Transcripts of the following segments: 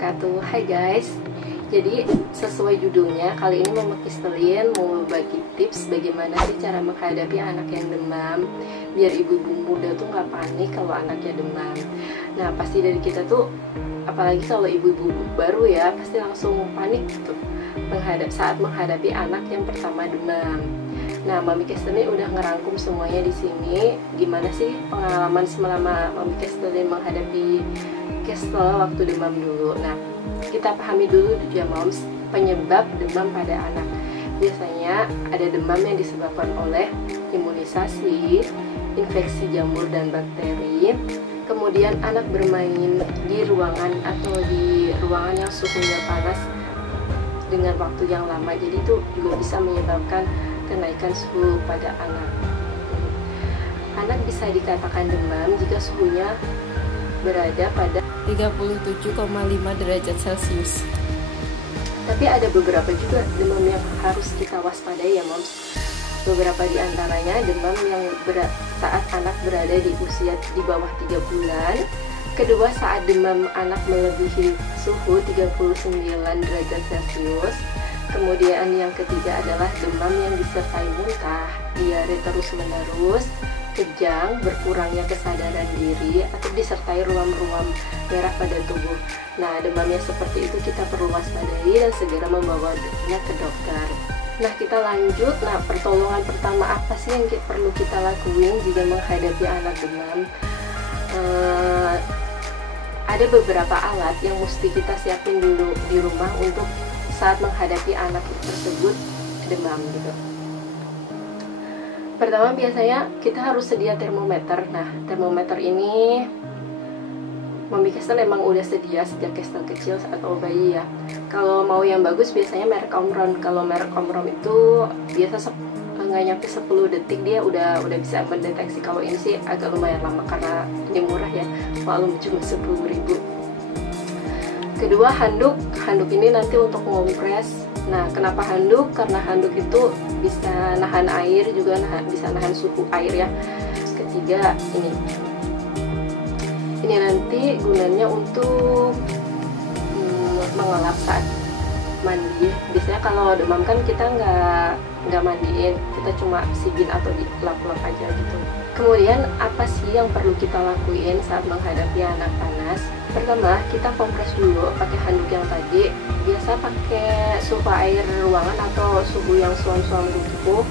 wabarakatuh. Hai guys, jadi sesuai judulnya, kali ini Mama Kristelin mau bagi tips bagaimana sih cara menghadapi anak yang demam, biar ibu-ibu muda tuh nggak panik kalau anaknya demam. Nah, pasti dari kita tuh, apalagi kalau ibu-ibu baru ya, pasti langsung panik gitu saat menghadapi anak yang pertama demam. Nah, Mami Kristelin udah ngerangkum semuanya di sini. Gimana sih pengalaman selama Mami Kristelin menghadapi Kristel waktu demam dulu. Nah, kita pahami dulu ya moms, penyebab demam pada anak. Biasanya ada demam yang disebabkan oleh imunisasi, infeksi jamur dan bakteri. Kemudian anak bermain di ruangan atau di ruangan yang suhunya panas dengan waktu yang lama. Jadi itu juga bisa menyebabkan kenaikan suhu pada anak. Anak bisa dikatakan demam jika suhunya berada pada 37,5 derajat Celcius. Tapi ada beberapa juga demam yang harus kita waspadai ya moms. Beberapa di antaranya demam yang saat anak berada di usia di bawah 3 bulan. Kedua, saat demam anak melebihi suhu 39 derajat Celcius. Kemudian yang ketiga adalah demam yang disertai muntah, diare terus-menerus, kejang, berkurangnya kesadaran diri, atau disertai ruam-ruam merah pada tubuh. Nah, demam yang seperti itu kita perlu waspadai dan segera membawanya ke dokter. Nah, kita lanjut. Nah, pertolongan pertama apa sih yang perlu kita lakuin jika menghadapi anak demam? Ada beberapa alat yang mesti kita siapin dulu di rumah untuk saat menghadapi anak tersebut demam gitu. Pertama, biasanya kita harus sedia termometer. Nah, termometer ini Mami Kristel emang udah sedia sejak Kristel kecil atau bayi ya. Kalau mau yang bagus biasanya merek Omron. Kalau merek Omron itu biasa nggak nyampe 10 detik dia udah bisa mendeteksi. Kalau ini sih agak lumayan lama karena ini murah ya, maklum cuma 10.000. Kedua, handuk ini nanti untuk ngompres. Nah, kenapa handuk? Karena handuk itu bisa nahan air, juga bisa nahan suhu air ya. Ketiga, ini nanti gunanya untuk mengelap saat mandi. Biasanya kalau demam kan kita nggak mandiin, kita cuma sibin atau dilap-lap aja gitu. Kemudian apa sih yang perlu kita lakuin saat menghadapi anak panas? Pertama, kita kompres dulu pakai handuk yang tadi. Biasa pakai suhu air ruangan atau suhu yang suam-suam gitu.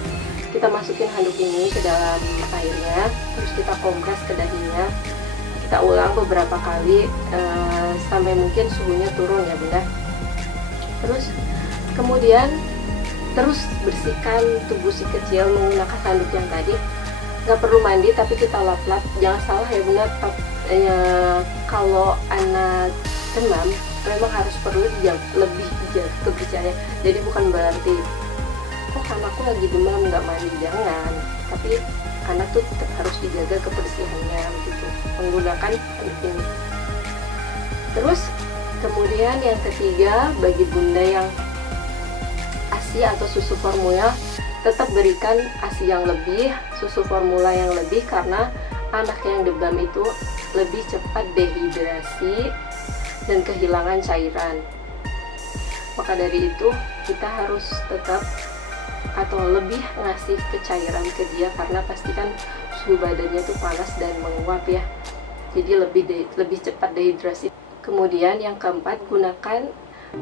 Kita masukin handuk ini ke dalam airnya, terus kita kompres ke dahinya. Kita ulang beberapa kali sampai mungkin suhunya turun ya bunda. Terus kemudian terus bersihkan tubuh si kecil menggunakan handuk yang tadi. Nggak perlu mandi tapi kita lap-lap. Jangan salah ya bunda, kalau anak demam memang harus perlu lebih dijaga kebersihannya. Jadi bukan berarti anakku lagi demam nggak mandi, jangan. Tapi anak tuh tetap harus dijaga kebersihannya gitu, menggunakan handuk ini. Terus kemudian yang ketiga, bagi bunda yang ASI atau susu formula, tetap berikan ASI yang lebih, susu formula yang lebih, karena anak yang demam itu lebih cepat dehidrasi dan kehilangan cairan. Maka dari itu kita harus tetap atau lebih ngasih cairan ke dia, karena pastikan suhu badannya itu panas dan menguap ya. Jadi lebih cepat dehidrasi. Kemudian yang keempat, gunakan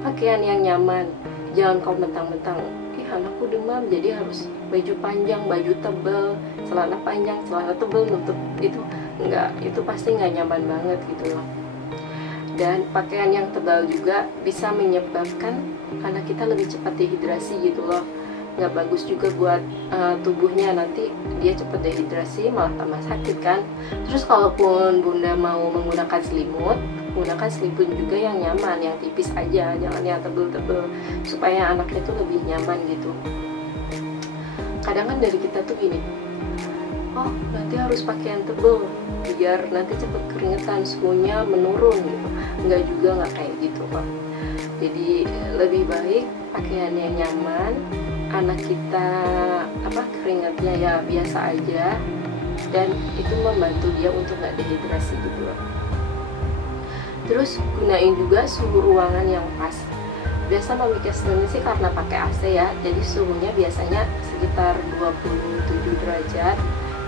pakaian yang nyaman. Jangan kau mentang-mentang anakku demam jadi harus baju panjang, baju tebal, celana panjang, celana tebal nutup. Itu enggak, itu pasti nggak nyaman banget gitu loh. Dan pakaian yang tebal juga bisa menyebabkan anak kita lebih cepat dehidrasi gitu loh. Nggak bagus juga buat tubuhnya, nanti dia cepat dehidrasi malah tambah sakit kan. Terus kalaupun bunda mau menggunakan selimut, gunakan selimut juga yang nyaman, yang tipis aja, jangan yang tebel-tebel, supaya anaknya tuh lebih nyaman gitu. Kadang kan dari kita tuh gini, nanti harus pakai yang tebel biar nanti cepet keringetan, suhunya menurun gitu. Enggak juga, nggak kayak gitu kok. Jadi lebih baik pakaian yang nyaman, anak kita keringatnya ya biasa aja, dan itu membantu dia untuk nggak dehidrasi gitu loh. Terus gunain juga suhu ruangan yang pas. Biasa Mami Castle ini sih karena pakai AC ya, jadi suhunya biasanya sekitar 27 derajat.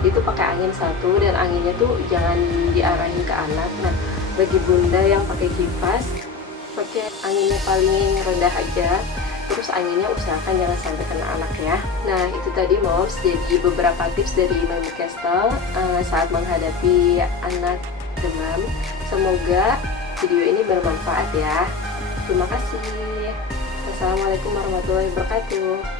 Itu pakai angin satu, dan anginnya tuh jangan diarahin ke anak. Nah, bagi bunda yang pakai kipas, pakai anginnya paling rendah aja. Terus anginnya usahakan jangan sampai kena anak ya. Nah, itu tadi moms, jadi beberapa tips dari Mami Castle saat menghadapi anak demam. Semoga video ini bermanfaat ya. Terima kasih. Wassalamualaikum warahmatullahi wabarakatuh.